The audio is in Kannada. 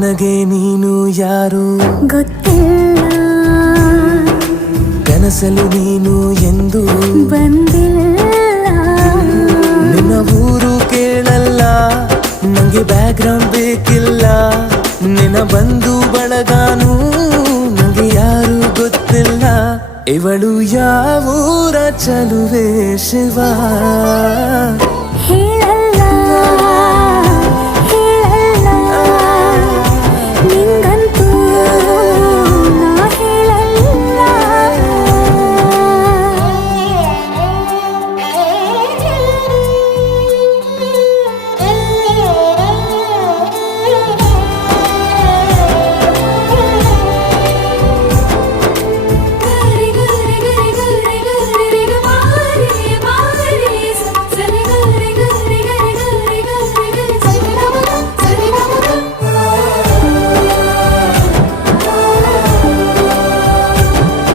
ನನಗೆ ನೀನು ಯಾರು ಗೊತ್ತಿಲ್ಲ, ಕನಸಲು ನೀನು ಎಂದು ಬಂದಿಲ್ಲ. ನಿನ್ನ ಊರು ಕೇಳಲ್ಲ, ನಂಗೆ ಬ್ಯಾಕ್ಗ್ರೌಂಡ್ ಬೇಕಿಲ್ಲ. ನಿನ್ನ ಬಂಧು ಬಳಗಾನು ನಂಗೆ ಯಾರು ಗೊತ್ತಿಲ್ಲ. ಇವಳು ಯಾವೂರ ಚಲುವೆ ಶಿವ ಹೇಳ